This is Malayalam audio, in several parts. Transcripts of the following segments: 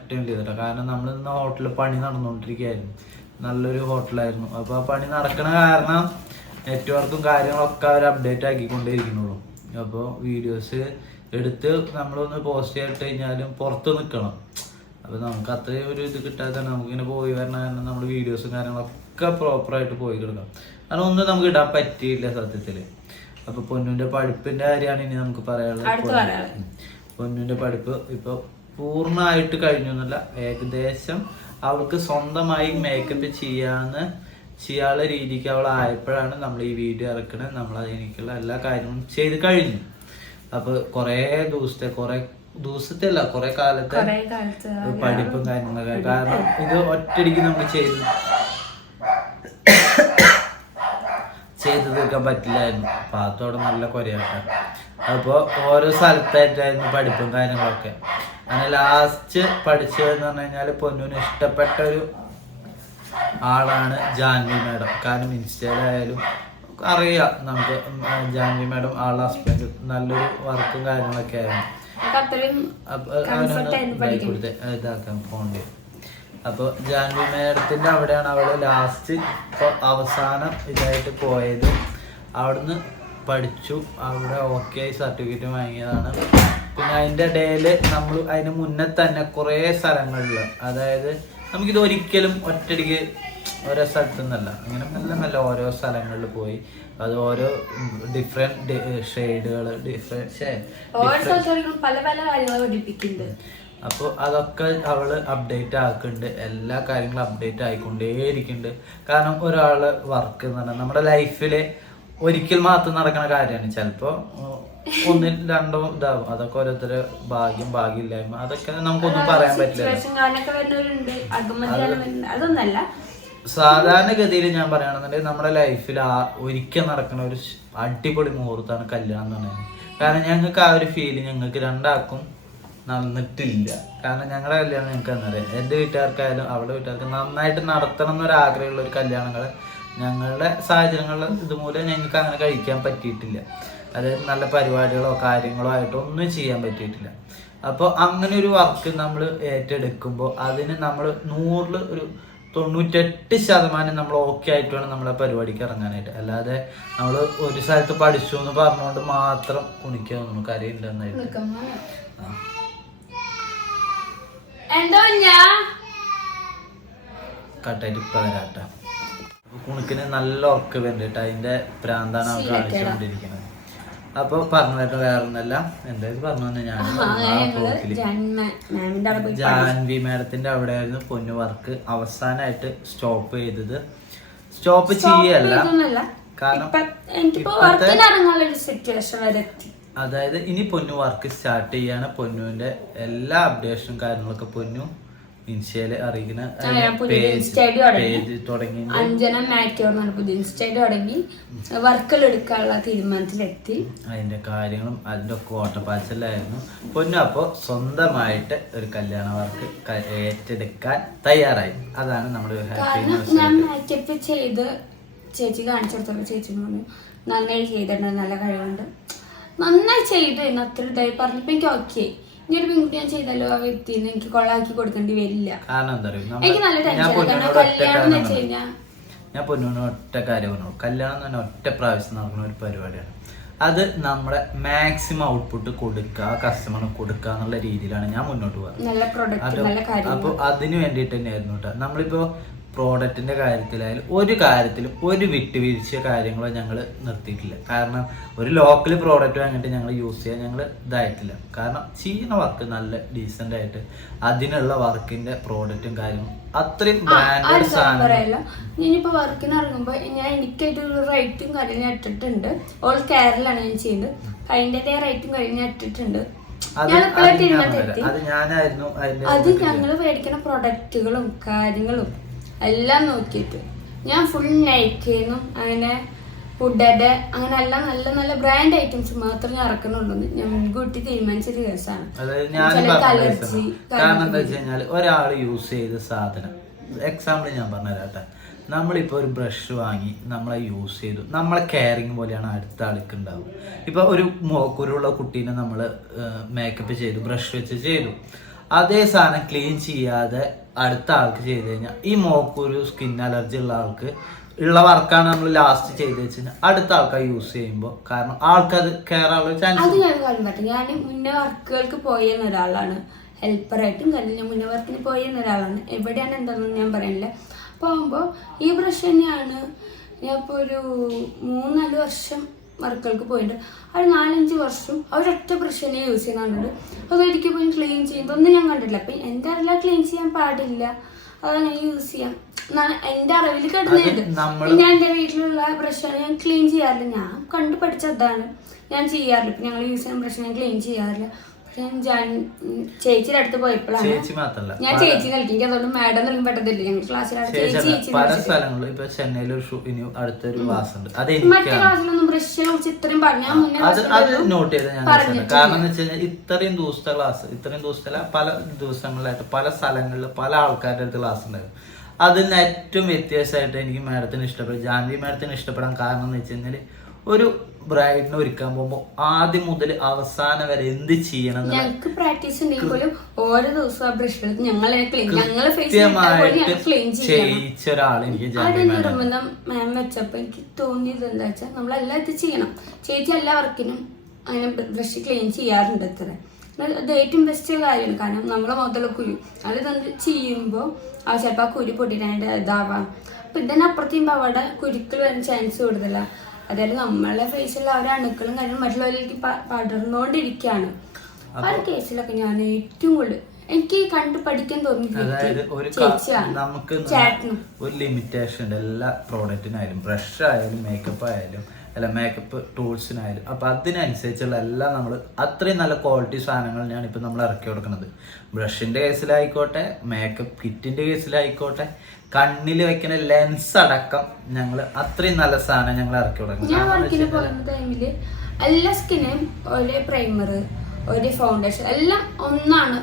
ഏറ്റവും ചെയ്യേണ്ടി വരും കാരണം നമ്മൾ ഇന്ന് ഹോട്ടലിൽ പണി നടന്നുകൊണ്ടിരിക്കുകയായിരുന്നു നല്ലൊരു ഹോട്ടലായിരുന്നു അപ്പോൾ ആ പണി നടക്കണ കാരണം നെറ്റ്വർക്കും കാര്യങ്ങളൊക്കെ അവർ അപ്ഡേറ്റ് ആക്കിക്കൊണ്ടേയിരിക്കുന്നുള്ളൂ. അപ്പോൾ വീഡിയോസ് എടുത്ത് നമ്മളൊന്ന് പോസ്റ്റ് ചെയ്തിട്ട് കഴിഞ്ഞാലും പുറത്ത് നിൽക്കണം അപ്പോൾ നമുക്ക് അത്രയും ഒരു ഇത് കിട്ടാത്തതാണ് നമുക്കിങ്ങനെ പോയി വരണ കാരണം നമ്മൾ വീഡിയോസും കാര്യങ്ങളൊക്കെ പ്രോപ്പറായിട്ട് പോയി കിടക്കാം കാരണം ഒന്നും നമുക്ക് ഇടാൻ പറ്റിയില്ല സത്യത്തിൽ അപ്പോൾ പൊന്നുവിന്റെ പഠിപ്പിന്റെ കാര്യമാണ് ഇനി നമുക്ക് പറയാനുള്ളത്. പൊന്നുവിന്റെ പഠിപ്പ് ഇപ്പോൾ പൂർണമായിട്ട് കഴിഞ്ഞു എന്നല്ല. ഏകദേശം അവൾക്ക് സ്വന്തമായി മേക്കപ്പ് ചെയ്യാന്ന് ചെയ്യാനുള്ള രീതിക്ക് അവൾ ആയപ്പോഴാണ് നമ്മൾ ഈ വീഡിയോ ഇറക്കണത് നമ്മൾ അതിനേക്കുള്ള എല്ലാ കാര്യങ്ങളും ചെയ്ത് കഴിഞ്ഞു. അപ്പൊ കുറേ ദിവസത്തെ കുറേ ദിവസത്തെ അല്ല കുറെ കാലത്തെ കൊറേ കാലത്ത് പഠിപ്പും കാര്യങ്ങളൊക്കെ. കാരണം ഇത് ഒറ്റയടിക്ക് നമ്മൾ ചെയ്ത്. ചെയ്തു തീർക്കാൻ പറ്റില്ലായിരുന്നു. പാത്തോടെ നല്ല കൊരയാട്ട. അപ്പോൾ ഓരോ സ്ഥലത്തായിട്ടായിരുന്നു പഠിപ്പും കാര്യങ്ങളൊക്കെ. അങ്ങനെ ലാസ്റ്റ് പഠിച്ചതെന്ന് പറഞ്ഞു കഴിഞ്ഞാൽ പൊന്നൂന് ഇഷ്ടപ്പെട്ട ഒരു ആളാണ് ജാൻവി മാഡം. കാരണം ഇൻസ്റ്റയിലായാലും അറിയാം നമുക്ക് ജാൻവി മാഡം ആളുടെ ഹസ്ബൻഡ് നല്ലൊരു വർക്കും കാര്യങ്ങളൊക്കെ ആയിരുന്നു. അപ്പൊ ഇതാക്കാം ഫോണിൽ. കൊടുത്ത് ഇതാക്കാൻ പോണ്ടി അപ്പൊ ജാൻവി മേഡത്തിന്റെ അവിടെയാണ് അവൾ ലാസ്റ്റ് അവസാനം ഇതായിട്ട് പോയത്. അവിടുന്ന് പഠിച്ചു. അവിടെ ഓക്കെ സർട്ടിഫിക്കറ്റ് വാങ്ങിയതാണ്. പിന്നെ അതിന്റെ ഇടയിൽ നമ്മൾ അതിന് മുന്നേ തന്നെ കുറേ സ്ഥലങ്ങളിൽ അതായത് നമുക്കിത് ഒരിക്കലും ഒറ്റടിക്ക് ഓരോ സ്ഥലത്തു നിന്നല്ല. അങ്ങനെ നല്ല നല്ല ഓരോ സ്ഥലങ്ങളിൽ പോയി. അത് ഓരോ ഡിഫറെന്റ് ഷെയ്ഡുകൾ ഡിഫറെന്റ് അപ്പോൾ അതൊക്കെ അവൾ അപ്ഡേറ്റ് ആക്കുന്നുണ്ട് എല്ലാ കാര്യങ്ങളും അപ്ഡേറ്റ് ആയിക്കൊണ്ടേയിരിക്കുന്നുണ്ട് കാരണം ഒരാൾ വർക്ക് എന്ന് പറഞ്ഞാൽ നമ്മുടെ ലൈഫിൽ ഒരിക്കൽ മാത്രം നടക്കുന്ന കാര്യമാണ് ചിലപ്പോൾ ഒന്നിൽ രണ്ടോ ഇതാവും. അതൊക്കെ ഓരോരുത്തരെ ഭാഗ്യം ഭാഗ്യമില്ലായ്മ. അതൊക്കെ നമുക്കൊന്നും പറയാൻ പറ്റില്ല അതൊന്നല്ല. സാധാരണഗതിയിൽ ഞാൻ പറയുകയാണെന്നുണ്ടെങ്കിൽ നമ്മുടെ ലൈഫിൽ ആ ഒരിക്കൽ നടക്കുന്ന ഒരു അടിപൊളി മുഹൂർത്തമാണ് കല്യാണം എന്ന് പറയുന്നത്. കാരണം ഞങ്ങൾക്ക് ആ ഒരു ഫീൽ ഞങ്ങൾക്ക് രണ്ടാൾക്കും നടന്നിട്ടില്ല കാരണം ഞങ്ങളുടെ കല്യാണം ഞങ്ങൾക്ക് എന്നറിയാം എന്റെ വീട്ടുകാർക്കായാലും അവളുടെ വീട്ടുകാർക്ക് നന്നായിട്ട് നടത്തണം എന്നൊരാഗ്രഹമുള്ള ഒരു കല്യാണങ്ങൾ ഞങ്ങളുടെ സാഹചര്യങ്ങൾ ഇതുമൂലം ഞങ്ങൾക്ക് അങ്ങനെ കഴിക്കാൻ പറ്റിയിട്ടില്ല. അതായത് നല്ല പരിപാടികളോ കാര്യങ്ങളോ ആയിട്ടോ ഒന്നും ചെയ്യാൻ പറ്റിയിട്ടില്ല. അപ്പോൾ അങ്ങനെ ഒരു വർക്ക് നമ്മൾ ഏറ്റെടുക്കുമ്പോൾ അതിന് നമ്മൾ നൂറിൽ ഒരു തൊണ്ണൂറ്റെട്ട് ശതമാനം നമ്മൾ ഓക്കെ ആയിട്ട് വേണം നമ്മളെ പരിപാടിക്ക് ഇറങ്ങാനായിട്ട്. അല്ലാതെ നമ്മൾ ഒരു സ്ഥലത്ത് പഠിച്ചു എന്ന് പറഞ്ഞുകൊണ്ട് മാത്രം കുണിക്കാൻ തോന്നുന്നു അറിയില്ല എന്നായിട്ട് ആ. എന്തോ ഞാൻ കട്ടായിട്ട് ഇപ്പൊ വരാട്ട കുണുക്കിന് നല്ല ഉറക്ക വേണ്ടിട്ട് അതിന്റെ പ്രാന്താണ് അവർ. കാണിച്ചുകൊണ്ടിരിക്കുന്നത് അപ്പൊ പറഞ്ഞിട്ട് വേറെ ഒന്നല്ല എന്തായാലും പറഞ്ഞു തന്നെ ഞാൻ ജാൻവി മാഡത്തിന്റെ അവിടെ ആയിരുന്നു പൊന്നു വർക്ക് അവസാനമായിട്ട് സ്റ്റോപ്പ് ചെയ്തത്. സ്റ്റോപ്പ് ചെയ്യല്ല. കാരണം അതായത് ഇനി പൊന്നു വർക്ക് സ്റ്റാർട്ട് ചെയ്യാണ്. പൊന്നുവിന്റെ എല്ലാ അപ്ഡേഷനും കാര്യങ്ങളൊക്കെ പൊന്നു ഇൻസ്റ്റയിൽ അറിയിക്കുന്ന. പേജ് തുടങ്ങി. അഞ്ജന മാറ്റോ എന്നാണ് പുതിയ ഇൻസ്റ്റയിൽ തുടങ്ങി. വർക്കുകൾ എടുക്കാനുള്ള തീരുമാനത്തിലെത്തി. അതിന്റെ കാര്യങ്ങളും അതിന്റെ ഒക്കെ ഓട്ടപ്പാച്ചലായിരുന്നു പൊന്നു അപ്പോൾ സ്വന്തമായിട്ട് ഒരു കല്യാണ വർക്ക് ഏറ്റെടുക്കാൻ തയ്യാറായി. അതാണ് നമ്മുടെ ഹാപ്പി ഞാൻ മാറ്റപ്പ് ചെയ്ത് ചേച്ചി കാണിച്ചു കൊടുത്തപ്പോൾ ചേച്ചി പറഞ്ഞു നന്നായി ചെയ്തിട്ടുണ്ട് നല്ല കഴിവുണ്ട്. നന്നായി ചെയ്തിരുന്നു അത്ര ഇതായി പറഞ്ഞപ്പോ എനിക്ക് ഓക്കെ ഇനി ഒരു പെൺകുട്ടി ഞാൻ ചെയ്താലോ ആ വ്യക്തിന്ന് എനിക്ക് കൊള്ളാക്കി കൊടുക്കേണ്ടി വരില്ല. കാരണം എന്താ എനിക്ക് നല്ല ടെൻഷൻ കാരണം കല്യാണം എന്ന് വെച്ച്. കഴിഞ്ഞാൽ ഞാൻ പൊന്നോട് ഒറ്റ കാര്യം പറഞ്ഞു കല്യാണം എന്ന് പറഞ്ഞാൽ ഒറ്റ പ്രാവശ്യം നടക്കുന്ന ഒരു പരിപാടിയാണ്. അത് നമ്മുടെ മാക്സിമം ഔട്ട്പുട്ട് കൊടുക്കുക കസ്റ്റമറിന് കൊടുക്കുക എന്നുള്ള രീതിയിലാണ് ഞാൻ മുന്നോട്ട് പോകുന്നത് അപ്പോൾ അതിന് വേണ്ടിയിട്ട് തന്നെയായിരുന്നു കേട്ടോ. നമ്മളിപ്പോൾ പ്രോഡക്റ്റിന്റെ കാര്യത്തിലായാലും ഒരു കാര്യത്തിലും ഒരു വിട്ടുവീഴ്ച കാര്യങ്ങളോ ഞങ്ങൾ നിർത്തിയിട്ടില്ല. കാരണം ഒരു ലോക്കൽ പ്രോഡക്റ്റ് വാങ്ങിയിട്ട് ഞങ്ങൾ യൂസ് ചെയ്യാൻ ഞങ്ങൾ ഇതായിട്ടില്ല. കാരണം ചെയ്യുന്ന വർക്ക് നല്ല ഡീസന്റ് ആയിട്ട് അതിനുള്ള വർക്കിന്റെ പ്രോഡക്റ്റും കാര്യങ്ങളും അത്രയും ബ്രാൻഡ് ബ്രാൻഡഡ് സാധനം ഞാനിപ്പോ വർക്കിന് ഇറങ്ങുമ്പോൾ ഞാൻ എനിക്കായിട്ടുള്ള റേറ്റും കാര്യം ഞാൻ ഇട്ടിട്ടുണ്ട്. ഓൾ കേരളാണ് ഞാൻ ചെയ്യുന്നത്. അതിന്റെതായ റേറ്റും കാര്യം ഞാൻ ഇട്ടിട്ടുണ്ട്. അത് ഞാനായിരുന്നു അത് ഞങ്ങൾ മേടിക്കുന്ന പ്രൊഡക്റ്റുകളും കാര്യങ്ങളും. എല്ലാം നോക്കിയിട്ട്. ഞാൻ ഫുൾ നൈക്കുന്നു അങ്ങനെ ഫുഡയുടെ അങ്ങനെ എല്ലാം നല്ല നല്ല ബ്രാൻഡ് ഐറ്റംസ് മാത്രമേ ഞാൻ ഇറക്കുന്നുള്ളൂ ഞാൻ മുൻകൂട്ടി തീരുമാനിച്ചൊരു കേസാണ് അലർജി കാരണം എന്താ വെച്ച് കഴിഞ്ഞാൽ ഒരാൾ യൂസ് ചെയ്ത സാധനം. എക്സാമ്പിൾ ഞാൻ പറഞ്ഞുതരാട്ടെ. നമ്മളിപ്പോൾ ഒരു ബ്രഷ് വാങ്ങി നമ്മളെ യൂസ് ചെയ്തു. നമ്മളെ കെയറിങ് പോലെയാണ് അടുത്ത ആൾക്ക് ഉണ്ടാവും ഇപ്പോൾ ഒരു മോക്കുരുള്ള കുട്ടീനെ നമ്മൾ മേക്കപ്പ് ചെയ്തു ബ്രഷ് വെച്ച് ചെയ്തു. അതേ സാധനം ക്ലീൻ ചെയ്യാതെ അടുത്ത ആൾക്ക് ചെയ്ത് കഴിഞ്ഞാൽ ഈ മോക്കൊരു സ്കിൻ അലർജി ഉള്ള ആൾക്ക് ഉള്ള വർക്കാണ് നമ്മൾ ലാസ്റ്റ് ചെയ്ത് വെച്ച് കഴിഞ്ഞാൽ അടുത്ത ആൾക്കാർ യൂസ് ചെയ്യുമ്പോൾ കാരണം ആൾക്കത് കയറാനുള്ള അത് ചാൻസ് ഞാൻ കാര്യം പറ്റും ഞാൻ മുന്നേ വർക്കുകൾക്ക് പോയിരുന്ന ഒരാളാണ്. ഹെൽപ്പറായിട്ടും കാര്യം ഞാൻ മുന്നേ വർക്കിന് പോയിരുന്ന ഒരാളാണ്. എവിടെയാണ് എന്താണെന്ന് ഞാൻ പറയുന്നില്ല പോകുമ്പോൾ ഈ ബ്രഷ് തന്നെയാണ്. ഞാൻ ഇപ്പോൾ ഒരു മൂന്നാൽ വർഷം വർക്കുകൾക്ക് പോയിട്ടുണ്ട്. ഒരു നാലഞ്ച് വർഷം അവരൊറ്റ ബ്രഷ് തന്നെ യൂസ് ചെയ്യുന്നുണ്ട് അത് ഒരിക്കൽ പോയി ക്ലീൻ ചെയ്യുമ്പോൾ ഒന്നും ഞാൻ കണ്ടിട്ടില്ല. അപ്പം എന്റെ അറിയില്ല ക്ലീൻ ചെയ്യാൻ പാടില്ല. അതങ്ങനെ യൂസ് ചെയ്യാം. എന്നാണ് എന്റെ അറിവിൽ കിടന്നത് ഞാൻ എന്റെ വീട്ടിലുള്ള ബ്രഷാണ് ഞാൻ ക്ലീൻ ചെയ്യാറില്ല. ഞാൻ കണ്ടു പഠിച്ചതാണ്. ഞാൻ ചെയ്യാറില്ല. ഇപ്പം ഞങ്ങൾ യൂസ് ചെയ്യുന്ന ബ്രഷ് ഞാൻ ക്ലീൻ ചെയ്യാറില്ല. ഞാൻ ചേച്ചിയുടെ അടുത്ത് പോയപ്പോഴാണ് ചേച്ചി മാത്രല്ല ഞാൻ ചേച്ചി കളിക്കും എനിക്ക് അതുകൊണ്ട് മാഡം എന്നും പെട്ടതില്ല ഞങ്ങൾ ക്ലാസ്സിലാണ് ചേച്ചി പല വിളിച്ചിട്ട്. ഇപ്പൊ ചെന്നൈയിൽ ഒരു ഇനി അടുത്തൊരു ക്ലാസ് ഉണ്ട്. അത് മറ്റേ ക്ലാസ്സിലൊന്നും ബ്രഷിനെ കുറിച്ച് ഇത്രയും പറഞ്ഞു ഞാൻ മുന്നേ അത് അത് നോട്ട് ചെയ്ത ഞാൻ കാരണം എന്ന് വെച്ച് കഴിഞ്ഞാൽ ഇത്രയും ദിവസത്തെ ക്ലാസ് ഇത്രയും ദിവസത്തെ പല ദിവസങ്ങളിലായിട്ട് പല സ്ഥലങ്ങളിൽ പല ആൾക്കാരുടെ അടുത്ത് ക്ലാസ് ഉണ്ടായിരുന്നു. അതിൽ നിന്ന് ഏറ്റവും വ്യത്യാസമായിട്ട് എനിക്ക് മാഡത്തിന് ഇഷ്ടപ്പെടും ജാൻവി മാഡത്തിന് ഇഷ്ടപ്പെടാൻ കാരണം എന്ന് വെച്ച് കഴിഞ്ഞാൽ ഒരു ബ്രൈഡിനെ ഒരുക്കാൻ പോകുമ്പോൾ ആദ്യം മുതൽ അവസാനം വരെ എന്ത് ചെയ്യണം ഞങ്ങൾക്ക് പ്രാക്ടീസ് ഉണ്ടെങ്കിൽ പോലും ഓരോ ദിവസവും ആ ബ്രഷ് എടുത്ത് ഞങ്ങളെ ഞങ്ങൾ ഫേസ് ഒരാൾ എനിക്ക് നിർബന്ധം മാം വെച്ചപ്പോൾ എനിക്ക് തോന്നിയത് എന്താ വെച്ചാൽ നമ്മളെല്ലാം ഇത് ചെയ്യണം. ചേച്ചി എല്ലാ വർക്കിനും അങ്ങനെ ബ്രഷ് ക്ലീൻ ചെയ്യാറുണ്ട് അത്ര. അത് ഏറ്റവും ബെസ്റ്റ് കാര്യമാണ്. കാരണം നമ്മളെ മുതലുള്ള കുരു. അത് തന്നെ ചെയ്യുമ്പോൾ ആ ചിലപ്പോൾ ആ കുരു പൊട്ടിനായിട്ട് ഇതാവാം. അപ്പം ഇതിനപ്പുറത്ത് ചെയ്യുമ്പോൾ അവിടെ കുരുക്കൾ വരാൻ ചാൻസ് കൂടുതലാണ് അതായത് നമ്മളെ ഫേസിലുള്ള ഓരോ അണുക്കളും കാര്യങ്ങളും മറ്റുള്ളവരിലേക്ക് പടർന്നുകൊണ്ടിരിക്കുകയാണ് ഒരു കേസിലൊക്കെ ഞാൻ ഏറ്റവും കൂടുതൽ എനിക്ക് കണ്ട് പഠിക്കാൻ തോന്നി ഒരു ലിമിറ്റേഷൻ ഉണ്ട്. എല്ലാ പ്രോഡക്റ്റിനായാലും ബ്രഷ് ആയാലും മേക്കപ്പ് ആയാലും അല്ല മേക്കപ്പ് ടൂൾസിനായാലും അപ്പം അതിനനുസരിച്ചുള്ള എല്ലാം നമ്മൾ അത്രയും നല്ല ക്വാളിറ്റി സാധനങ്ങൾ ഞാൻ ഇപ്പം നമ്മൾ ഇറക്കി കൊടുക്കുന്നത്. ബ്രഷിന്റെ കേസിലായിക്കോട്ടെ മേക്കപ്പ് കിറ്റിന്റെ കേസിലായിക്കോട്ടെ കണ്ണിൽ വെക്കുന്ന ലെൻസ് അടക്കം ഞങ്ങൾ അത്രയും നല്ല സാധനം ഞങ്ങൾ ഇറക്കി ടൈമിൽ എല്ലാ സ്കിന്നും ഒരേ പ്രൈമർ ഒരേ ഫൗണ്ടേഷൻ എല്ലാം ഒന്നാണ്.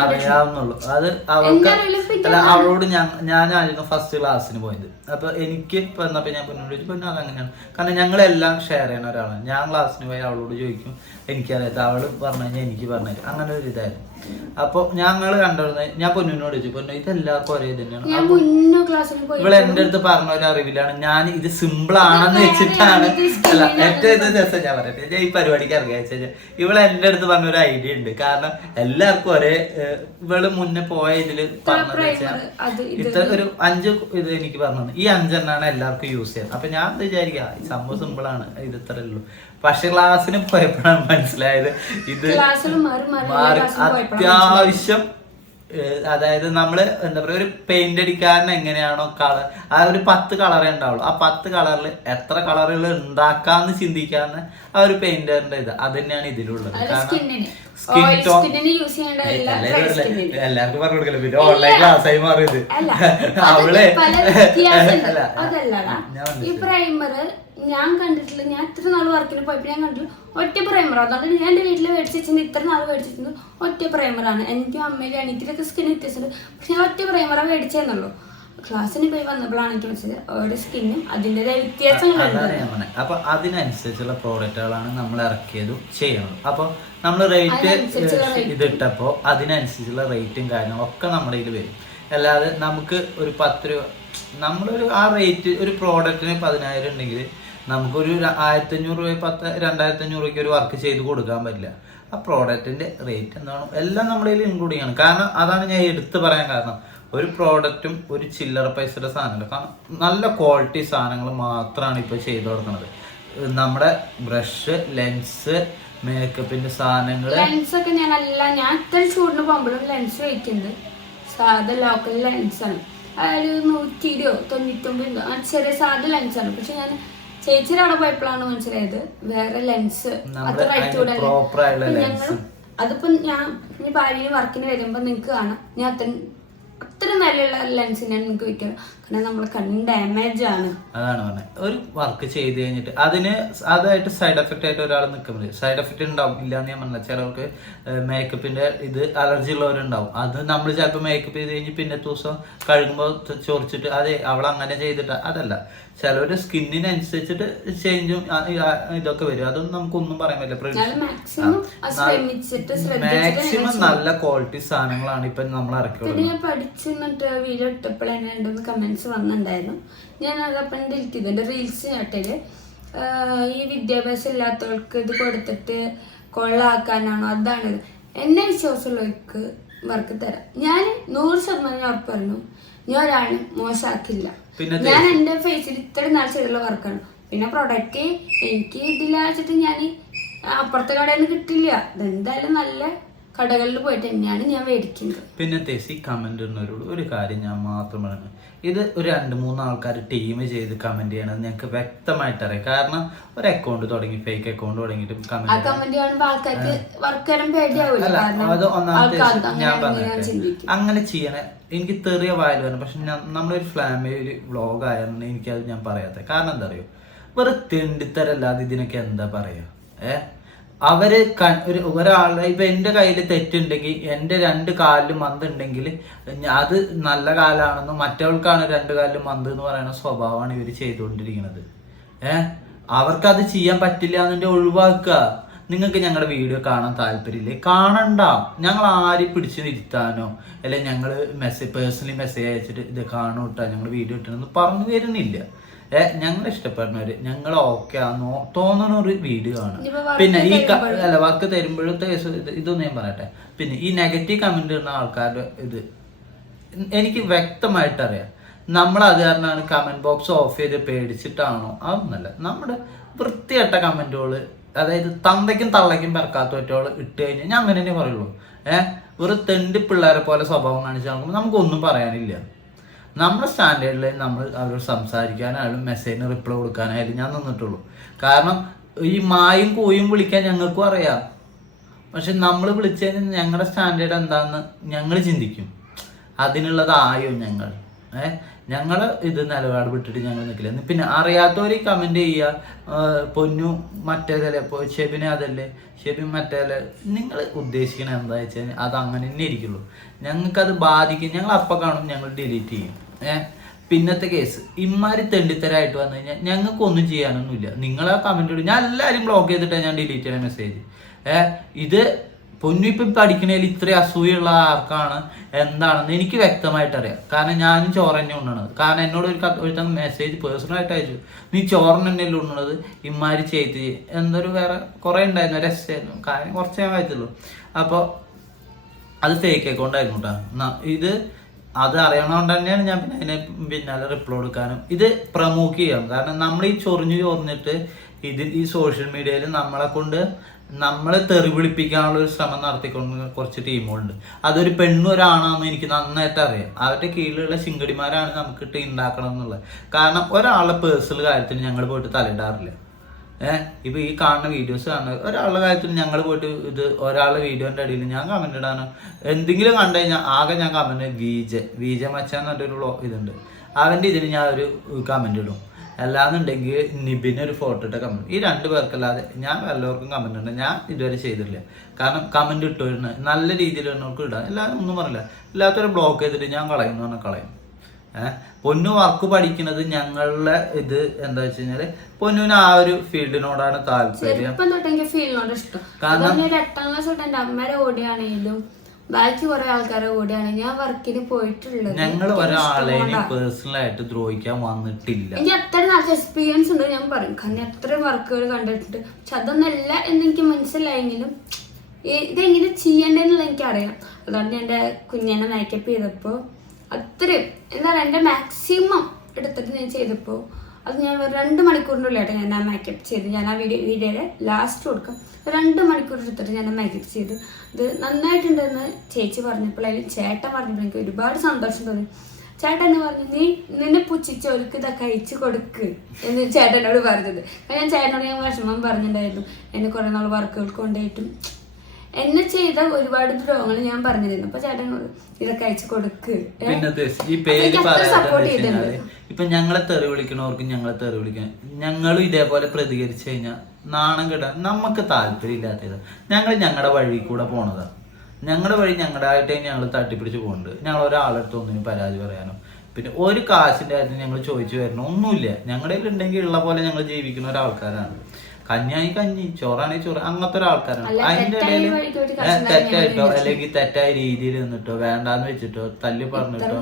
അറിയാവുന്നുള്ളൂ. അത് അവൾക്ക് എന്താ അറിയില്ല, ഇപ്പൊ അല്ല അവളോട് ഞാൻ ഞാനായിരുന്നു ഫസ്റ്റ് ക്ലാസ്സിന് പോയത്. അപ്പൊ എനിക്ക് ഇപ്പൊ എന്നപ്പോ ഞാൻ പെണ്ണോട് ചോദിച്ചു പിന്നെ അതങ്ങനെയാണ് കാരണം ഞങ്ങളെല്ലാം ഷെയർ ചെയ്യണ ഒരാളാണ്. ഞാൻ ക്ലാസ്സിന് പോയി അവളോട് ചോദിക്കും എനിക്കറിയാത്ത അവൾ പറഞ്ഞു കഴിഞ്ഞാൽ എനിക്ക് പറഞ്ഞു അങ്ങനെ ഒരു ഇതായിരുന്നു. അപ്പൊ ഞങ്ങൾ കണ്ടിരുന്നത് ഞാൻ പൊന്നിനോട് ചോദിച്ചു പൊന്നു ഇത് എല്ലാവർക്കും ഒരേ തന്നെയാണ് ഇവൾ എന്റെ അടുത്ത് പറഞ്ഞ ഒരു അറിവിലാണ്. ഞാൻ ഇത് സിമ്പിൾ ആണെന്ന് വെച്ചിട്ടാണ്. അല്ല ഏറ്റവും ഇത് രസം ഞാൻ പറയട്ടെ. ഞാൻ ഈ പരിപാടിക്ക് ഇറങ്ങിയ ഇവൾ എന്റെ അടുത്ത് പറഞ്ഞ ഒരു ഐഡിയ ഉണ്ട്. കാരണം എല്ലാവർക്കും ഒരേ ഇവൾ മുന്നേ പോയ ഇതിൽ പറഞ്ഞത് ഇത്ര ഒരു അഞ്ച് ഇത് എനിക്ക് പറഞ്ഞത്. ഈ അഞ്ചെണ്ണാണ് എല്ലാവർക്കും യൂസ് ചെയ്യുന്നത്. അപ്പൊ ഞാൻ വിചാരിക്കുക ഈ സംഭവം സിമ്പിൾ ആണ്. ഇത് ഇത്രേ ഉള്ളൂ. പക്ഷെ ക്ലാസ്സിന് പോയപ്പോഴാണ് മനസ്സിലായത് ഇത് മാറി അത്യാവശ്യം അതായത് നമ്മൾ എന്താ പറയുക ഒരു പെയിന്റ് അടിക്കാരൻ എങ്ങനെയാണോ കളർ ആ ഒരു പത്ത് കളറേ ഉണ്ടാവുള്ളൂ. ആ പത്ത് കളറിൽ എത്ര കളറുകൾ ഉണ്ടാക്കാന്ന് ചിന്തിക്കാന്ന് ആ ഒരു പെയിന്ററിന്റെ ഇത് അത് തന്നെയാണ് ഇതിലുള്ളത് കാരണം സ്കിൻ ടോൺ എല്ലാവർക്കും പറഞ്ഞു കൊടുക്കല പിന്നെ ഓൺലൈൻ ക്ലാസ് ആയി മാറിയത്. അവൾ ഞാൻ കണ്ടിട്ടില്ല. ഞാൻ ഇത്ര നാൾ വർക്കിന് പോയപ്പോ ഞാൻ കണ്ടില്ല ഒറ്റ പ്രൈമർ അതുകൊണ്ട് ഞാൻ എന്റെ വീട്ടിൽ മേടിച്ചിട്ടുണ്ട്. ഇത്ര നാൾ മേടിച്ചിട്ടുണ്ട്. ഒറ്റ പ്രൈമറാണ് എനിക്കും അമ്മയിലും അനിയത്തിലൊക്കെ സ്കിൻ വ്യത്യാസമുണ്ട്. പക്ഷെ ഞാൻ ഒറ്റ പ്രൈമറാണ് മേടിച്ചതെന്നുള്ളൂ ക്ലാസ്സിന് പോയി വന്നപ്പോഴാണ് എനിക്ക് മനസ്സിലായത് ഓരോ സ്കിന്നും അതിന്റെതായ വ്യത്യാസങ്ങളുണ്ട് അപ്പൊ അതിനനുസരിച്ചുള്ള പ്രോഡക്റ്റുകളാണ് നമ്മൾ ഇറക്കിയതും ചെയ്യണത്. അപ്പൊ നമ്മൾ റേറ്റ് ഇതിട്ടപ്പോ അതിനനുസരിച്ചുള്ള റേറ്റും കാര്യങ്ങളും ഒക്കെ നമ്മുടെ കയ്യിൽ വരും. അല്ലാതെ നമുക്ക് ഒരു പത്ത് രൂപ നമ്മളൊരു ആ റേറ്റ് ഒരു പ്രോഡക്റ്റിന് പതിനായിരം ഉണ്ടെങ്കിൽ നമുക്കൊരു ആയിരത്തി അഞ്ഞൂറ് രൂപ പത്ത് രണ്ടായിരത്തി അഞ്ഞൂറ് രൂപയ്ക്ക് ഒരു വർക്ക് ചെയ്ത് കൊടുക്കാൻ പറ്റില്ല. ആ പ്രോഡക്റ്റിന്റെ റേറ്റ് എന്താണ്? എല്ലാം നമ്മുടെ കയ്യിൽ ഇൻക്ലൂഡ് ആണ് കാരണം അതാണ് ഞാൻ എടുത്തു പറയാൻ കാരണം. ഒരു പ്രോഡക്റ്റും ഒരു ചില്ലറ പൈസയുടെ സാധനമല്ല. കാരണം നല്ല ക്വാളിറ്റി സാധനങ്ങൾ മാത്രമാണ് ഇപ്പോൾ ചെയ്തു കൊടുക്കുന്നത് നമ്മുടെ ബ്രഷ് ലെൻസ് മേക്കപ്പിന്റെ സാധനങ്ങൾ ലെൻസ് ഒക്കെ ഞാൻ അല്ല ഞാൻ ഇത്ര ചൂടിന് പോകുമ്പോഴും ലെൻസ് വയ്ക്കുന്നത് സാധാ ലോക്കൽ ലെൻസാണ് അതായത് നൂറ്റി ഇരുപത് തൊണ്ണൂറ്റൊമ്പതോ ചെറിയ സാധാ ലെൻസാണ് പക്ഷെ ഞാൻ ചേച്ചിയുടെ അവിടെ പോയപ്പോഴാണ് മനസ്സിലായത് വേറെ ലെൻസ് അത് അത്ര റേറ്റ് അതിന് കൂടെ proper ആയിട്ടുള്ള lens. അതിപ്പോ ഞാൻ ഇനി വർക്കിന് വരുമ്പോ നിങ്ങക്ക് കാണാം ഞാൻ അത്ര അത്ര നല്ല ലെൻസിനാണ് നമുക്ക് വെക്കാം കാരണം നമ്മൾ കണ്ണിന് ഡാമേജ് ആണ്. അതാണ് പറഞ്ഞത് ഒരു വർക്ക് ചെയ്ത് കഴിഞ്ഞിട്ട് അതിന് അതായിട്ട് സൈഡ് എഫക്റ്റ് ആയിട്ട് ഒരാൾ നിൽക്കുമ്പോൾ സൈഡ് എഫക്റ്റ് ഉണ്ടാവും ഇല്ലാന്ന് ഞാൻ പറഞ്ഞില്ല? ചിലർക്ക് മേക്കപ്പിന്റെ ഇത് അലർജി ഉള്ളവരുണ്ടാവും. അത് നമ്മൾ ചിലപ്പോൾ മേക്കപ്പ് ചെയ്ത് കഴിഞ്ഞ് പിന്നെ ദിവസം കഴുകുമ്പോൾ ചൊറിച്ചിട്ട് അതെ അവൾ അങ്ങനെ ചെയ്തിട്ട് അതല്ല. ചിലവര് സ്കിന്നിനനുസരിച്ചിട്ട് ചേഞ്ചും ഇതൊക്കെ വരും. അതൊന്നും നമുക്കൊന്നും പറയാൻ പറ്റില്ല. മാക്സിമം നല്ല ക്വാളിറ്റി സാധനങ്ങളാണ് ഇപ്പൊ നമ്മൾ പിന്നെ പഠിച്ച് എന്നിട്ട് വീഡിയോ ഇട്ടപ്പോൾ തന്നെ കമന്റ്സ് വന്നിട്ടുണ്ടായിരുന്നു. ഞാൻ അതപ്പം ഡിലീറ്റ് ചെയ്തു. എന്റെ റീൽസ് ഞാട്ടിൽ ഈ വിദ്യാഭ്യാസം ഇല്ലാത്തവർക്ക് ഇത് കൊടുത്തിട്ട് കൊള്ളാക്കാനാണോ? അതാണ്. എന്നെ വിശ്വാസമുള്ളവർക്ക് വർക്ക് തരാം. ഞാൻ നൂറ് ശതമാനം ഞാൻ ഉറപ്പ് പറഞ്ഞു. ഞാൻ ഒരാളും മോശമാക്കില്ല. ഞാൻ എന്റെ ഫേസിൽ ഇത്ര നാൾ ചെയ്തുള്ള വർക്കാണ് പിന്നെ പ്രൊഡക്റ്റ് എനിക്ക് ഇതിലാച്ചിട്ട് ഞാൻ അപ്പുറത്തെ കടയിൽ നിന്ന് കിട്ടില്ല. ഇതെന്തായാലും നല്ല കടകളിൽ പോയിട്ട് തന്നെയാണ് ഞാൻ മേടിക്കുന്നത്. പിന്നെ തെസി കമന്റ് ഇടുന്നവരോട് ഒരു കാര്യം ഞാൻ മാത്രം പറയുന്നത് ഇത് ഒരു രണ്ട് മൂന്ന് ആൾക്കാർ ടീം ചെയ്ത് കമന്റ് ചെയ്യണത് ഞങ്ങൾക്ക് വ്യക്തമായിട്ട് അറിയാം. കാരണം ഒരു അക്കൗണ്ട് തുടങ്ങി ഫേക്ക് അക്കൗണ്ട് തുടങ്ങിയിട്ട് ആ കമന്റ് ആൾക്കാർക്ക് വർക്ക് പേടിയാവില്ല അല്ല കാരണം അത് ഒന്നാമത്തെ ദിവസം ഞാൻ അങ്ങനെ പറഞ്ഞിട്ട് ചിന്തിക്കും. അങ്ങനെ ചെയ്യണേ എനിക്ക് തെറിയ വായിൽ വരണം. പക്ഷെ ഞാൻ നമ്മളൊരു ഫാമിലി വ്ളോഗ് ആയതുകൊണ്ട് എനിക്കത് ഞാൻ പറയാത്തത്. കാരണം എന്താ അറിയോ? വെറുതെ തെണ്ടിത്തരല്ലാതെ ഇതിനൊക്കെ എന്താ പറയാ? ഏ? അവർ ഒരു ഒരാളെ ഇപ്പൊ എന്റെ കയ്യിൽ തെറ്റുണ്ടെങ്കിൽ എന്റെ രണ്ട് കാലിൽ മന്ത് ഉണ്ടെങ്കിൽ അത് നല്ല കാലാണെന്നും മറ്റവൾക്കാണ് രണ്ട് കാലിൽ മന്ത് എന്ന് പറയുന്ന സ്വഭാവമാണ് ഇവർ ചെയ്തുകൊണ്ടിരിക്കുന്നത്. ഏ? അവർക്കത് ചെയ്യാൻ പറ്റില്ല എന്നെ ഒഴിവാക്കുക. നിങ്ങൾക്ക് ഞങ്ങളുടെ വീഡിയോ കാണാൻ താല്പര്യമില്ലേ? കാണണ്ട. ഞങ്ങൾ ആരെയും പിടിച്ച് നിർത്താനോ അല്ലെ ഞങ്ങൾ മെസ്സേജ് പേഴ്സണലി മെസ്സേജ് അയച്ചിട്ട് ഇത് കാണൂട്ടാ ഞങ്ങൾ വീഡിയോ ഇട്ടണമെന്ന് പറഞ്ഞു വരുന്നില്ല ഏ ഞങ്ങൾ ഇഷ്ടപ്പെടുന്നവര് ഞങ്ങൾ ഓക്കെ ആണോ തോന്നുന്ന ഒരു വീഡിയോ ആണ്. പിന്നെ ഈ അല്ല വാക്ക് തരുമ്പോഴത്തെ ഇതൊന്നും ഞാൻ പറയട്ടെ. പിന്നെ ഈ നെഗറ്റീവ് കമന്റ് ഇടുന്ന ആൾക്കാരുടെ ഇത് എനിക്ക് വ്യക്തമായിട്ട് അറിയാം. നമ്മൾ അത് കാരണമാണ് കമന്റ് ബോക്സ് ഓഫ് ചെയ്ത് പേടിച്ചിട്ടാണോ? അതൊന്നല്ല നമ്മുടെ വൃത്തിയായിട്ട കമന്റുകൾ അതായത് തന്തയ്ക്കും തള്ളയ്ക്കും പിറക്കാത്ത ഒറ്റോൾ ഇട്ട് കഴിഞ്ഞാൽ ഞാൻ അങ്ങനെ തന്നെ പറയുള്ളൂ. ഏഹ് ഒരു തെണ്ടി പിള്ളേരെ പോലെ സ്വഭാവം കാണിച്ചാൽ നമുക്കൊന്നും പറയാനില്ല. നമ്മുടെ സ്റ്റാൻഡേർഡിൽ നമ്മൾ അവരോട് സംസാരിക്കാനായാലും മെസ്സേജിന് റിപ്ലൈ കൊടുക്കാനായാലും ഞാൻ നിന്നിട്ടുള്ളൂ. കാരണം ഈ മായും കോയും വിളിക്കാൻ ഞങ്ങൾക്കും അറിയാം. പക്ഷെ നമ്മൾ വിളിച്ചു കഴിഞ്ഞാൽ ഞങ്ങളുടെ സ്റ്റാൻഡേർഡ് എന്താണെന്ന് ഞങ്ങൾ ചിന്തിക്കും. അതിനുള്ളതായോ ഞങ്ങൾ? ഏഹ് ഞങ്ങൾ ഇത് നിലപാട് വിട്ടിട്ട് ഞങ്ങൾ നിൽക്കില്ല പിന്നെ അറിയാത്തവർ കമന്റ് ചെയ്യുക പൊന്നു മറ്റേതല്ലേ? ഇപ്പോൾ ഷെബിനെ അതല്ലേ? ഷെബിൻ മറ്റേതല്ലേ? നിങ്ങൾ ഉദ്ദേശിക്കണത് എന്താ വെച്ചാൽ അത് അങ്ങനെ തന്നെ ഇരിക്കുള്ളൂ. ഞങ്ങൾക്കത് ബാധിക്കും. ഞങ്ങൾ അപ്പം കാണും ഞങ്ങൾ ഡിലീറ്റ് ചെയ്യും. ഏഹ് പിന്നത്തെ കേസ്. ഇമ്മാരി തെണ്ടിത്തരായിട്ട് വന്നു കഴിഞ്ഞാൽ ഞങ്ങൾക്ക് ഒന്നും ചെയ്യാനൊന്നുമില്ല. ആ കമന്റ് ഇടും. ഞാൻ എല്ലാവരും ബ്ലോക്ക് ചെയ്തിട്ടാണ് ഞാൻ ഡിലീറ്റ് ചെയ്യണ മെസ്സേജ് ഏഹ് ഇത് പൊന്നിപ്പം പഠിക്കണേൽ ഇത്ര അസൂയുള്ള ആർക്കാണ്? എന്താണെന്ന് എനിക്ക് വ്യക്തമായിട്ട് അറിയാം. കാരണം ഞാനും ചോറന്നെ ഉണ്ണണത്. കാരണം എന്നോട് ഒരു കത്ത് മെസ്സേജ് പേഴ്സണലായിട്ട് അയച്ചു. നീ ചോറിന് തന്നെയല്ലേ ഉണ്ണണത്? ഇമ്മാരി ചെയ്ത് എന്തൊരു വേറെ കുറേ ഉണ്ടായിരുന്നു. രസമായിരുന്നു കാര്യം കുറച്ച് ഞാൻ വായിച്ചുള്ളൂ. അപ്പോൾ അത് ഫേക്ക് അക്കൗണ്ടായിരുന്നു കേട്ടോ ഇത് അത് അറിയണോണ്ട് തന്നെയാണ് ഞാൻ പിന്നെ അതിനെ പിന്നാലെ റിപ്ലൈ കൊടുക്കാനും. ഇത് പ്രമോക്ക് ചെയ്യാം. കാരണം നമ്മൾ ഈ ചൊറിഞ്ഞു ചൊറിഞ്ഞിട്ട് ഇത് ഈ സോഷ്യൽ മീഡിയയിൽ നമ്മളെ കൊണ്ട് നമ്മളെ തെറി വിളിപ്പിക്കാനുള്ള ഒരു ശ്രമം നടത്തിക്കൊണ്ട് കുറച്ച് ടീമുകളുണ്ട് അതൊരു പെണ്ണും ഒരാണാന്ന് എനിക്ക് നന്നായിട്ട് അറിയാം. അവരുടെ കീഴിലുള്ള ചിങ്കടിമാരാണ് നമുക്ക് ടീം ഉണ്ടാക്കണം എന്നുള്ളത് കാരണം ഒരാളുടെ പേഴ്സണൽ കാര്യത്തിന് ഞങ്ങൾ പോയിട്ട് തലയിടാറില്ല. ഏഹ് ഇപ്പൊ ഈ കാണുന്ന വീഡിയോസ് കാണുന്ന ഒരാളുടെ കാര്യത്തിൽ ഞങ്ങൾ പോയിട്ട് ഇത് ഒരാളുടെ വീഡിയോന്റെ അടിയിൽ ഞാൻ കമന്റ് ഇടാണ് എന്തെങ്കിലും കണ്ടു കഴിഞ്ഞാൽ ആകെ ഞാൻ കമന്റ് വിജെ വീജ മച്ചാൻ എന്നൊരു വ്ളോ- ഇതുണ്ട്. അവന്റെ ഇതിന് ഞാൻ ഒരു കമന്റ് ഇടും. അല്ലാന്നുണ്ടെങ്കിൽ നിബിന് ഒരു ഫോട്ടോ ഇട്ട കമന്റ് ഈ രണ്ട് പേർക്കല്ലാതെ ഞാൻ എല്ലാവർക്കും കമന്റ് ഉണ്ട് ഞാൻ ഇതുവരെ ചെയ്തിട്ടില്ല. കാരണം കമന്റ് ഇട്ടു നല്ല രീതിയിൽ ഇടാം എല്ലാവരും ഒന്നും പറയില്ല. എല്ലാത്തവരും ബ്ലോക്ക് ചെയ്തിട്ട് ഞാൻ കളയുന്നു പറഞ്ഞാൽ കളയും. പൊന്നു വർക്ക് പഠിക്കുന്നത് ഞങ്ങളുടെ ഇത് എന്താ വെച്ച് കഴിഞ്ഞാൽ പൊന്നുവിന് ആ ഒരു ഫീൽഡിനോടാണ് താല്പര്യം. ഫീലിനോട് ഇഷ്ടം. കാരണം- എട്ടാം ക്ലാസ് തൊട്ട് എന്റെ അമ്മയുടെ ഓടിയാണെങ്കിലും ബാക്കി കുറെ ആൾക്കാരെ ഓടിയാണെങ്കിൽ ഞാൻ വർക്കിന് പോയിട്ടുള്ളത്. ഞങ്ങൾ ഒരാളെ. പേഴ്സണലായിട്ട് ദ്രോഹിക്കാൻ വന്നിട്ടില്ല. എനിക്ക് അത്ര നല്ല എക്സ്പീരിയൻസ് ഉണ്ട് ഞാൻ പറയും. കാരണം എത്ര വർക്കുകൾ കണ്ടിട്ടുണ്ട്. പക്ഷെ അതൊന്നല്ല എന്ന് എനിക്ക് മനസ്സിലായെങ്കിലും ഇതെങ്ങനെ ചെയ്യണ്ടെന്നുള്ള എനിക്കറിയാം. അതുകൊണ്ട് അതാണ് എന്റെ കുഞ്ഞിനെ മേക്കപ്പ് ചെയ്തപ്പോൾ അത്രയും. എന്താണ് എന്റെ മാക്സിമം എടുത്തിട്ട് ഞാൻ ചെയ്തപ്പോൾ അത് ഞാൻ രണ്ട് മണിക്കൂറിന്റെ ഉള്ളിലായിട്ട് ഞാൻ ആ മേക്കപ്പ് ചെയ്ത് ഞാൻ ആ വീഡിയോ വീഡിയോയുടെ ലാസ്റ്റ് കൊടുക്കാം. രണ്ട് മണിക്കൂർ എടുത്തിട്ട് ഞാൻ മേക്കപ്പ് ചെയ്ത് ഇത് നന്നായിട്ടുണ്ടെന്ന് ചേച്ചി പറഞ്ഞപ്പോൾ അതിൽ ചേട്ടൻ പറഞ്ഞപ്പോൾ എനിക്ക് ഒരുപാട് സന്തോഷം തോന്നി. ചേട്ടൻ എന്ന് പറഞ്ഞു നീ നിന്നെ പുച്ഛിച്ച് ഒരുക്ക് ഇതൊക്കെ അയച്ചു കൊടുക്ക് എന്ന് ചേട്ടനോട് പറഞ്ഞത്. ഞാൻ ചേട്ടനോട് ഞാൻ വിഷമം പറഞ്ഞിട്ടുണ്ടായിരുന്നു. എന്നെ കുറേ നാൾ വർക്കുകൾക്ക് കൊണ്ടുപോയിട്ടും എന്നെ ചെയ്ത ഒരുപാട് ദ്രോഹങ്ങൾ ഞാൻ പറഞ്ഞിരുന്നു. അപ്പൊ ചേട്ടൻ ഇതൊക്കെ അയച്ചു കൊടുക്ക്. പിന്നെ ഈ പേര് പറയാതെ. ഇപ്പൊ ഞങ്ങളെ തെറി വിളിക്കണവർക്ക് ഞങ്ങളെ തെറി വിളിക്കാൻ ഞങ്ങളും ഇതേപോലെ പ്രതികരിച്ചു കഴിഞ്ഞാൽ നാണം കിട്ടാൻ നമുക്ക് താല്പര്യം ഇല്ലാത്തത് ഞങ്ങൾ ഞങ്ങളുടെ വഴി കൂടെ പോണതാ. ഞങ്ങളുടെ വഴി ഞങ്ങളുടെയായിട്ട് ഞങ്ങൾ തട്ടിപ്പിടിച്ച് പോകുന്നുണ്ട് ഞങ്ങൾ ഒരാളെടുത്ത് ഒന്നിനും പരാതി പറയാനോ. പിന്നെ ഒരു കാശിന്റെ കാര്യത്തിൽ ഞങ്ങൾ ചോദിച്ചു വരണോ. ഒന്നുമില്ല. ഞങ്ങളുടെ ഉണ്ടെങ്കിൽ ഉള്ള പോലെ ഞങ്ങൾ ജീവിക്കുന്ന ഒരാൾക്കാരാണ്. കഞ്ഞായി കഞ്ഞി ചോറാണെങ്കിൽ ചോറ് അങ്ങനത്തെ ഒരാൾക്കാരാണ്. അതിന്റെ ഇടയിൽ തെറ്റായിട്ടോ അല്ലെങ്കിൽ തെറ്റായ രീതിയിൽ നിന്നിട്ടോ? വേണ്ടാന്ന് വെച്ചിട്ടോ? തല്ലി പറഞ്ഞിട്ടോ?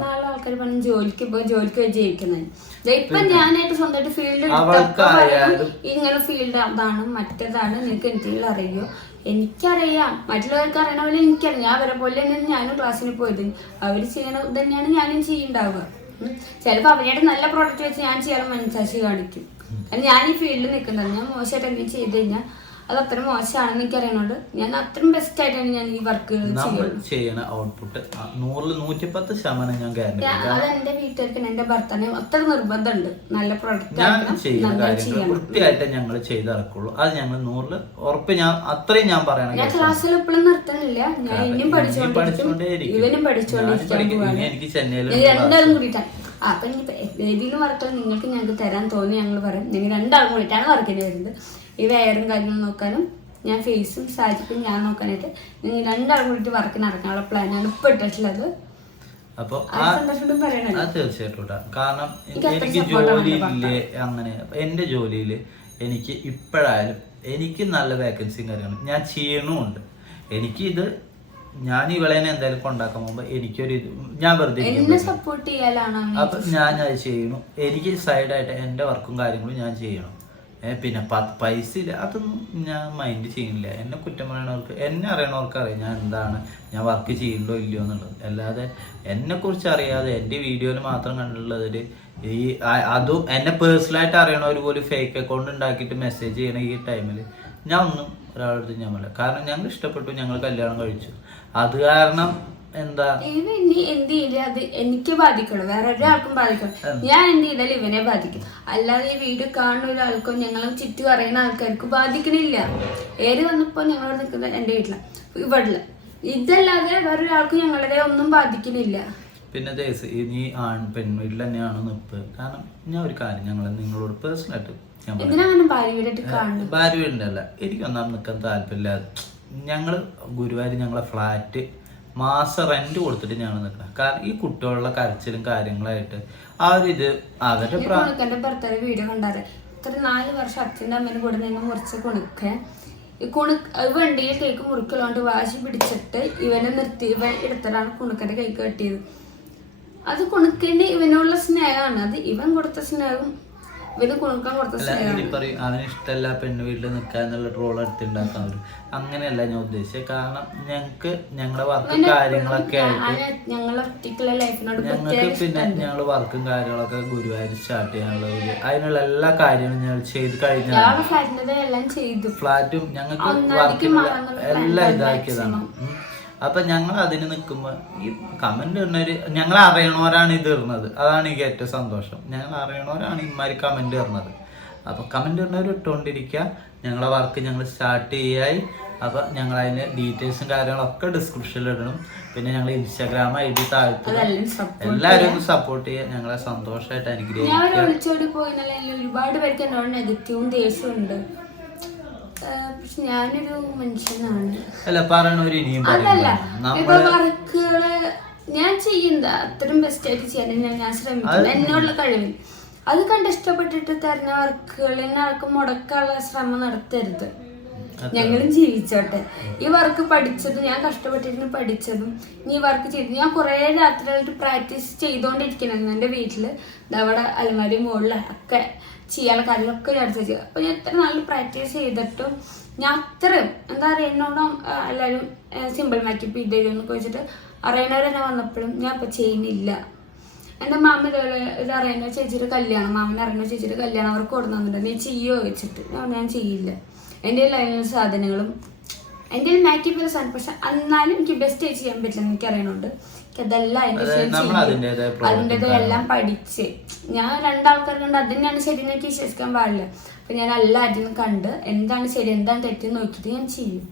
ജോലിക്ക് പോയി ജോലിക്ക് പോയി ജീവിക്കുന്നത്. ദേ ഇപ്പൊ ഞാനായിട്ട് സ്വന്തമായിട്ട് ഫീൽഡ് ഇങ്ങനെ ഫീൽഡ് അതാണ് മറ്റേതാണ് നിനക്ക് എന്തെങ്കിലും അറിയോ? എനിക്കറിയാം. മറ്റുള്ളവർക്ക് അറിയണ പോലെ എനിക്കറിയാം. ഞാൻ അവരെ പോലെ തന്നെയാണ് ഞാനും ക്ലാസ്സിന് പോയത്. അവർ ചെയ്യണ തന്നെയാണ് ഞാനും ചെയ്യണ്ടാവുക. ചിലപ്പോൾ ചിലപ്പോ അവരുടെ നല്ല പ്രോഡക്റ്റ് വെച്ച് ഞാൻ ചെയ്യാൻ മനസ്സാക്ഷി കാണിക്കും. ഞാൻ ഈ ഫീൽഡിൽ നിൽക്കുന്നത് ഞാൻ മോശമായിട്ട് എന്തെങ്കിലും ചെയ്ത് കഴിഞ്ഞാൽ അത് അത്ര മോശമാണെന്ന് എനിക്ക് അറിയണോണ്ട് ഞാൻ അത്രയും ബെസ്റ്റ് ആയിട്ടാണ് ഞാൻ ഈ വർക്ക് ചെയ്യണ ഔട്ട്പുട്ട് നൂറിൽ നൂറ്റിപ്പത്ത് ശതമാനം ഞാൻ അത് എന്റെ വീട്ടുകാർക്ക് എന്റെ ഭർത്താവിന് അത്ര നിർബന്ധമുണ്ട്. നല്ല പ്രൊഡക്റ്റ് വൃത്തിയായിട്ട് ഞങ്ങൾ ചെയ്തിറക്കുള്ളൂ അത് ഞങ്ങൾ നൂറിൽ ഉറപ്പ് ഞാൻ അത്രയും ഞാൻ പറയണം ഞാൻ ക്ലാസ്സിൽ എപ്പോഴും നിർത്തണില്ല ഞാൻ ഇനിയും പഠിച്ചുകൊണ്ടിരിക്കും. ഇവനും ഇനി എനിക്ക് ചെന്നൈയിൽ രണ്ടാളും കൂടിയിട്ടാണ് അപ്പൊ ഇനി ഏതെങ്കിലും വർക്കുകൾ നിങ്ങൾക്ക് ഞങ്ങൾക്ക് തരാൻ തോന്നി ഞങ്ങൾ പറയും നിങ്ങൾ രണ്ടാളും കൂടിയിട്ടാണ് വർക്കിന് വരുന്നത്. ഈ വയറും കാര്യങ്ങളും നോക്കാനും ഞാൻ ഫേസും സാജിപ്പും ഞാൻ നോക്കാനായിട്ട് നിങ്ങൾ രണ്ടാളും കൂടിയിട്ട് വർക്ക് നടക്കാനുള്ള പ്ലാനാണ് ഇപ്പൊ ഇട്ടിട്ടുള്ളത്. അപ്പൊ ആ ആ സന്തോഷം അത് തീർച്ചയായിട്ടും. കാരണം എനിക്ക് അത്ര എനിക്ക് ജോലി എന്റെ ഇല്ലേ അങ്ങനെ എന്റെ ജോലിയിൽ എനിക്ക് ഇപ്പോഴായാലും എനിക്ക് നല്ല വേക്കൻസിയും കാര്യങ്ങളും ഞാൻ ചെയ്യണമുണ്ട് എനിക്ക് ഇത് ഞാൻ ഇവളേനെ എന്തായാലും കൊണ്ടാക്കാൻ പോകുമ്പോ എനിക്കൊരു ഇത് ഞാൻ വെറുതെ എന്നെ സപ്പോർട്ട് ചെയ്യാനാണ് അപ്പൊ ഞാൻ അത് ചെയ്യണം എനിക്ക് സൈഡായിട്ട് എന്റെ വർക്കും കാര്യങ്ങളും ഞാൻ ചെയ്യണം. ഏഹ് പിന്നെ പൈസ ഇല്ല. അതൊന്നും ഞാൻ മൈൻഡ് ചെയ്യുന്നില്ല. എന്നെ കുറ്റം പറയണവർക്ക് എന്നെ അറിയണവർക്ക് അറിയാം ഞാൻ എന്താണ് ഞാൻ വർക്ക് ചെയ്യണ്ടോ ഇല്ലയോ എന്നുള്ളത്. അല്ലാതെ എന്നെ കുറിച്ച് അറിയാതെ എന്റെ വീഡിയോയിൽ മാത്രം കണ്ടിട്ടുള്ളതിൽ ഈ അതും എന്നെ പേഴ്സണലായിട്ട് അറിയണവർ പോലും ഫേക്ക് അക്കൗണ്ട് ഉണ്ടാക്കിയിട്ട് മെസ്സേജ് ചെയ്യണ ഈ ടൈമിൽ ഞാൻ ഒന്നും ഒരാളടുത്ത് ഞാൻ പറയാം കാരണം ഞങ്ങൾ ഇഷ്ടപ്പെട്ടു ഞങ്ങൾ കല്യാണം കഴിച്ചു. അത് കാരണം എന്താ? ഇവ ഇനി എന്ത് ചെയ്യില്ല അത് എനിക്ക് ബാധിക്കണം. വേറെ ഒരാൾക്കും ബാധിക്കണം. ഞാൻ എന്ത് ചെയ്താലും ഇവനെ ബാധിക്കും. അല്ലാതെ ഈ വീഡിയോ കാണുന്ന ഒരാൾക്കോ ഞങ്ങളെ ചുറ്റു പറയുന്ന ആൾക്കാർക്ക് ബാധിക്കണില്ല. ഏത് വന്നപ്പോ ഞങ്ങൾ നിൽക്കുന്നത് എന്റെ വീട്ടിലാണ് ഇവിടെ ഇതല്ലാതെ വേറൊരാൾക്കും ഞങ്ങളുടെ ഒന്നും ബാധിക്കണില്ല. പിന്നെ ഇനി നീ ആൺ പെൺവീട്ടിൽ തന്നെയാണ് നിപ്പ്? കാരണം ഞാൻ ഒരു കാര്യം ഞങ്ങൾ നിങ്ങളോട് പേഴ്സണലായിട്ട് ഞാൻ ഭാര്യ വീടിന്റെ എനിക്കൊന്നാം നിൽക്കാൻ താല്പര്യമില്ല ഞങ്ങൾ ഗുരുവായൂർ ഞങ്ങളെ ഫ്ലാറ്റ് മാസം റെന്റ് കൊടുത്തിട്ട് ഞങ്ങൾ നിൽക്കണം കാരണം ഈ കുട്ടികളുടെ കരച്ചിലും കാര്യങ്ങളായിട്ട് ആ ഒരു ഇത് അവരുടെ പ്രാ ഭർത്താവ് വീഡിയോ കണ്ടാറ് ഇത്ര നാല് വർഷം അച്ഛന്റെ അമ്മേനെ കൂടെ നിന്ന് മുറിച്ച കുണുക്ക്. ഈ വണ്ടിയിൽ കേക്ക് മുറിക്കലോണ്ട് വാശി പിടിച്ചിട്ട് ഇവനെ നിർത്തി ഇവൻ എടുത്തിട്ടാണ് കുണുക്കന്റെ കൈക്ക് കെട്ടിയത്. അത് കുണുക്കിന്റെ ഇവനുള്ള സ്നേഹമാണ്. അത് ഇവൻ കൊടുത്ത സ്നേഹം പറയും അവന് ഇഷ്ടമല്ല പെണ്ണ് വീട്ടിൽ നിൽക്കുക എന്നുള്ള ട്രോൾ എടുത്തുണ്ടാക്കാൻ വരും അങ്ങനെയല്ല ഞാൻ ഉദ്ദേശിച്ചത് കാരണം ഞങ്ങൾക്ക് ഞങ്ങളുടെ വർക്ക് കാര്യങ്ങളൊക്കെ ആയിട്ട് ഞങ്ങൾക്ക് പിന്നെ ഞങ്ങൾ വർക്കും കാര്യങ്ങളൊക്കെ ഗുരുവായൂർ സ്റ്റാർട്ട് ചെയ്യാനുള്ള ഒരു അതിനുള്ള എല്ലാ കാര്യങ്ങളും ഞങ്ങൾ ചെയ്ത് കഴിഞ്ഞാൽ ഫ്ലാറ്റും ഞങ്ങൾക്ക് വർക്കും വർക്കിനുള്ള എല്ലാം ഇതാക്കിയതാണ്. അപ്പൊ ഞങ്ങൾ അതിന് നിൽക്കുമ്പോ ഈ കമന്റ് ഇടുന്നവര് ഞങ്ങൾ അറിയണവരാണ് ഇത് ഇടുന്നത്. അതാണ് എനിക്ക് ഏറ്റവും സന്തോഷം. ഞങ്ങൾ അറിയണവരാണ് ഇമാര് കമന്റ് ഇടുന്നത്. അപ്പൊ കമന്റ് ഇടുന്നവർ ഇട്ടുകൊണ്ടിരിക്കുക ഞങ്ങളെ വർക്ക് ഞങ്ങൾ സ്റ്റാർട്ട് ചെയ്യായി. അപ്പൊ ഞങ്ങൾ അതിന്റെ ഡീറ്റെയിൽസും കാര്യങ്ങളൊക്കെ ഡിസ്ക്രിപ്ഷനിൽ ഇടണം. പിന്നെ ഞങ്ങൾ ഇൻസ്റ്റാഗ്രാം ഐ ഡി താഴ്ത്തു എല്ലാവരും ഒന്ന് സപ്പോർട്ട് ചെയ്യുക ഞങ്ങളെ സന്തോഷമായിട്ട് അനുഗ്രഹിക്കും. അനുഗ്രഹിക്കുക ഒരുപാട് പേർക്ക് എന്നോട് നെഗറ്റീവും ദേഷ്യവും ഉണ്ട്. പക്ഷെ ഞാനൊരു മനുഷ്യനാണ്. അല്ല പറയണവര് ഇനിയും അതല്ല ഇപ്പൊ വർക്കുകൾ ഞാൻ ചെയ്യുന്ന അത്രയും ബെസ്റ്റ് ആയിട്ട് ചെയ്യാൻ ഞാൻ ശ്രമിക്കുന്നു എന്നുള്ള കഴിവിൽ അത് കണ്ട് ഇഷ്ടപ്പെട്ടിട്ട് തരുന്ന വർക്കുകളിൽ ആൾക്ക് മുടക്കാനുള്ള ശ്രമം നടത്തരുത്. ഞങ്ങളും ജീവിച്ചോട്ടെ. ഈ വർക്ക് പഠിച്ചതും ഞാൻ കഷ്ടപ്പെട്ടിരുന്ന് പഠിച്ചതും ഈ വർക്ക് ചെയ്തു ഞാൻ കുറേ രാത്രിയായിട്ട് പ്രാക്ടീസ് ചെയ്തുകൊണ്ടിരിക്കണം എന്റെ വീട്ടിൽ അവിടെ അലമാരി മുകളിൽ ഒക്കെ. ചെയ്യാനുള്ള കാര്യങ്ങളൊക്കെ ഞാൻ അടുത്ത് ചെയ്യുക അപ്പോൾ ഞാൻ ഇത്ര നല്ല പ്രാക്ടീസ് ചെയ്തിട്ടും ഞാൻ അത്രയും എന്താ പറയുക എന്നോടും എല്ലാവരും സിമ്പിൾ മേക്കപ്പ് ഇത് എന്നൊക്കെ വെച്ചിട്ട് അറിയണവരെന്നെ വന്നപ്പോഴും ഞാൻ ഇപ്പോൾ ചെയ്യുന്നില്ല. എന്റെ മാമ ഇതേപോലെ ഇത് അറിയുന്ന ചേച്ചിയുടെ കല്യാണം മാമനെ അറിയുന്ന ചേച്ചിയുടെ കല്യാണം അവർക്ക് കൊടുക്കുന്നുണ്ട് നീ ചെയ്യോ വെച്ചിട്ട് ഞാൻ ഞാൻ ചെയ്യില്ല. എന്റെ ലൈനിൽ സാധനങ്ങളും എന്റെ മേക്കപ്പ് ചെയ്ത സാധനം പക്ഷെ എന്നാലും എനിക്ക് ബെസ്റ്റ് ചെയ്യാൻ പറ്റില്ല എനിക്ക് അറിയണുണ്ട്. അതിന്റെത് എല്ലാം പഠിച്ച്. ഞാൻ രണ്ടാൾക്കാർ കണ്ട് അത് തന്നെയാണ് ശരി എനിക്ക് വിശ്വസിക്കാൻ പാടില്ല. അപ്പൊ ഞാൻ എല്ലാ അതിൽ കണ്ട് എന്താണ് ശരി എന്താണ് തെറ്റെന്ന് നോക്കിയിട്ട് ഞാൻ ചെയ്യും.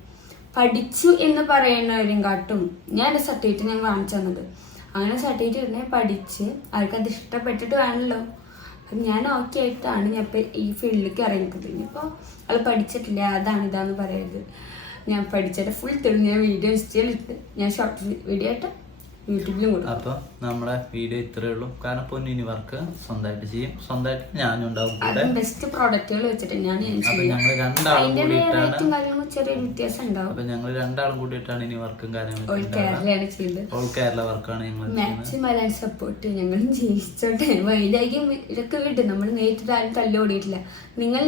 പഠിച്ചു എന്ന് പറയുന്നവരും കാട്ടും. ഞാൻ എന്റെ സർട്ടിഫിക്കറ്റ് ഞാൻ വാങ്ങിച്ചു തന്നത്. അങ്ങനെ സർട്ടിഫിക്കറ്റ് ഉടനെ പഠിച്ച് അവർക്കത് ഇഷ്ടപ്പെട്ടിട്ട് വേണമല്ലോ. അപ്പം ഞാൻ ഓക്കെ ആയിട്ടാണ് ഞാൻ ഇപ്പം ഈ ഫീൽഡിലേക്ക് ഇറങ്ങിയത്. ഇനിയിപ്പോൾ അത് പഠിച്ചിട്ടില്ല അതാണ് ഇതാന്ന് പറയരുത്. ഞാൻ പഠിച്ചിട്ട് ഫുൾ തെളിഞ്ഞ വീഡിയോ ഇൻസ്റ്റയിലിട്ട് ഞാൻ ഷോർട്ട് വീഡിയോ ആയിട്ട് യൂട്യൂബിലും കൊടുക്കും. അപ്പൊ നമ്മുടെ വീഡിയോ ഇത്രയേ ഉള്ളൂ. കാരണം പൊന്നിനി വർക്ക് സ്വന്തമായിട്ട് ചെയ്യും. സ്വന്തമായിട്ട് ഞാനും ഉണ്ടാവും കൂടെ. ബെസ്റ്റ് പ്രോഡക്റ്റുകൾ വെച്ചിട്ട് ഞാൻ ഞാൻ അപ്പൊ ഞങ്ങൾ രണ്ടാളും കൂടിയിട്ടാണ് റേറ്റും ചെറിയ വ്യത്യാസം ഉണ്ടാവും. അപ്പോൾ ഞങ്ങൾ രണ്ടാളും കൂടിയിട്ടാണ് ഇനി വർക്കും കാര്യങ്ങളും കേരളയാണ് ചെയ്യുന്നത്. ഓൾ കേരള വർക്കാണ് ഞങ്ങൾ മാക്സിമം സപ്പോർട്ട് ഞങ്ങളും ജയിച്ചോട്ടെ വൈലായിരിക്കും ഇതൊക്കെ കിട്ടും നമ്മൾ നേരിട്ട് ആരും തല്ലോടിയിട്ടില്ല നിങ്ങൾ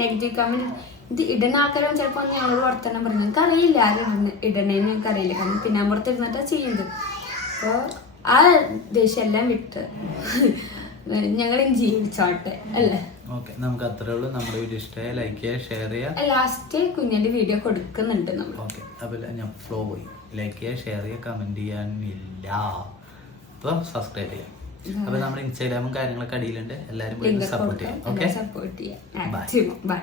നെഗറ്റീവ് കമന്റ് ഇത് ഇടുന്ന ആൾക്കാരും ചിലപ്പോൾ ഞങ്ങളോട് വർത്തനം പറഞ്ഞു ഞങ്ങൾക്ക് അറിയില്ല ആരും ഇടുന്ന ഇടണേന്ന് ഞങ്ങൾക്ക് അറിയില്ല കാരണം പിന്നാമ്പുറത്ത് ഇരുന്നിട്ടാണ് ചെയ്യുന്നത് അപ്പോൾ ആ ദേഷ്യം എല്ലാം വിട്ട് ഞങ്ങൾ ജീവിച്ചോട്ടെ അല്ലേ? ഓക്കെ നമുക്ക് അത്രേ ഉള്ളൂ. നമ്മുടെ വീഡിയോ ഇഷ്ടമായ ലൈക്ക് ചെയ്യുക ഷെയർ ചെയ്യുക. ലാസ്റ്റ് കുഞ്ഞിന്റെ വീഡിയോ കൊടുക്കുന്നുണ്ട് നമ്മൾ ഓക്കെ അപ്പോൾ ഞാൻ ഫ്ലോ പോയി. ലൈക്ക് ചെയ്യുക ഷെയർ ചെയ്യുക കമന്റ് ചെയ്യാനില്ല. അപ്പോൾ സബ്സ്ക്രൈബ് ചെയ്യാം. അപ്പോൾ നമ്മുടെ ഇൻസ്റ്റാഗ്രാമും കാര്യങ്ങളൊക്കെ അടിയിലുണ്ട്. എല്ലാവരും സപ്പോർട്ട് ചെയ്യാം. ഓക്കെ സപ്പോർട്ട് ചെയ്യാം. Bye bye